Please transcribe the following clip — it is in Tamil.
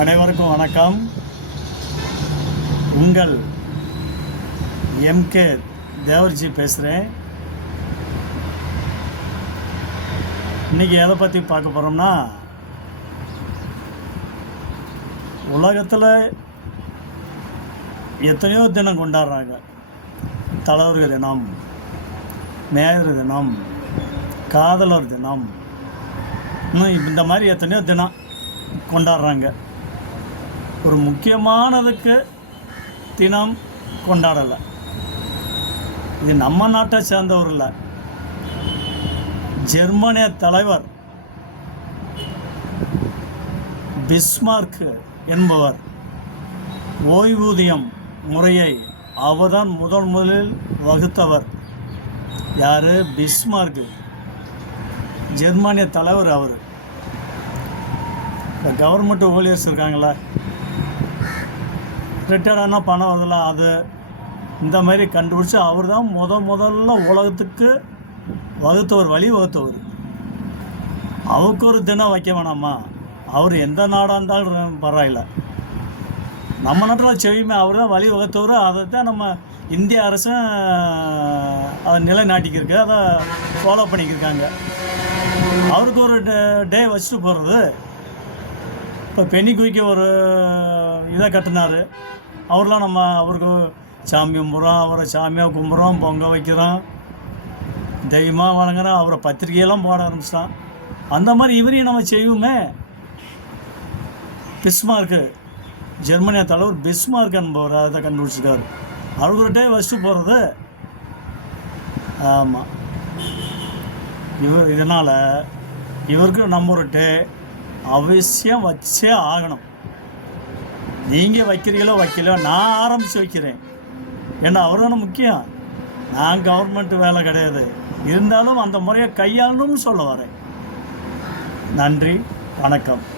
அனைவருக்கும் வணக்கம். உங்கள் எம்கே தேவர்ஜி பேசுகிறேன் இன்றைக்கி எதை பற்றி பார்க்க போகிறோம்னா உலகத்தில் எத்தனையோ தினம் கொண்டாடுறாங்க. தலைவர்கள் தினம் மேயர் தினம் காதலர் தினம். இன்னும் இந்த மாதிரி எத்தனையோ தினம் கொண்டாடுறாங்க. ஒரு முக்கியமானதுக்கு தினம் கொண்டாடலை. இது நம்ம நாட்டை சேர்ந்தவர் இல்லை. ஜெர்மனிய தலைவர் பிஸ்மார்க் என்பவர் ஓய்வூதியம் முறையை அவர்தான் முதல் முதலில் வகுத்தவர். யார்? பிஸ்மார்க். ஜெர்மானிய தலைவர் அவர். கவர்மெண்ட் ஊழியர்ஸ் இருக்காங்களா? ரிட்டையர்டானா பணம் வருதுல அது இந்த மாதிரி கண்டுபிடிச்சி அவர் தான் முத முதல்ல உலகத்துக்கு வகுத்தவர் வழி வகுத்தவர். அவருக்கு ஒரு தினம் வைக்க வேணாமா? அவர் எந்த நாடாக இருந்தாலும் பரவாயில்ல. நம்ம நாட்டில் செவியுமே அவர் தான் வழி வகுத்தவர். அதை தான் நம்ம இந்திய அரசும் அதை நிலைநாட்டிக்கிருக்கு அதை ஃபாலோ பண்ணிக்கிருக்காங்க. அவருக்கு ஒரு டே வச்சுட்டு போகிறது இப்போ பெண்ணி குயிக்க ஒரு இதை கட்டினார். அவர்லாம் நம்ம அவருக்கு சாமி கும்பிட்றோம் அவரை சாமியாக கும்பிட்றோம் பொங்க வைக்கிறோம். தெய்வமாக வணங்குறோம் அவரை பத்திரிகையெல்லாம் போட ஆரம்பிச்சிட்டான். அந்த மாதிரி இவரையும் நம்ம செய்வோமே. பிஸ்மார்க்கு ஜெர்மனிய தலைவர் பிஸ்மார்க் என்பவர் அதை கண்டுபிடிச்சிருக்காரு. அவர்கிட்டே வச்சுட்டு போகிறது ஆமாம் இவர் இதனால் இவருக்கு நம்ம ஒரு டே அவசியம் வச்சே ஆகணும். நீங்கள் வைக்கிறீங்களோ வைக்கலையோ நான் ஆரம்பித்து வைக்கிறேன். ஏன்னா அவரும் முக்கியம். நான் கவர்மெண்ட் வேலை கிடையாது. இருந்தாலும் அந்த முறையை கையாளணும்னு சொல்ல வரேன். நன்றி வணக்கம்.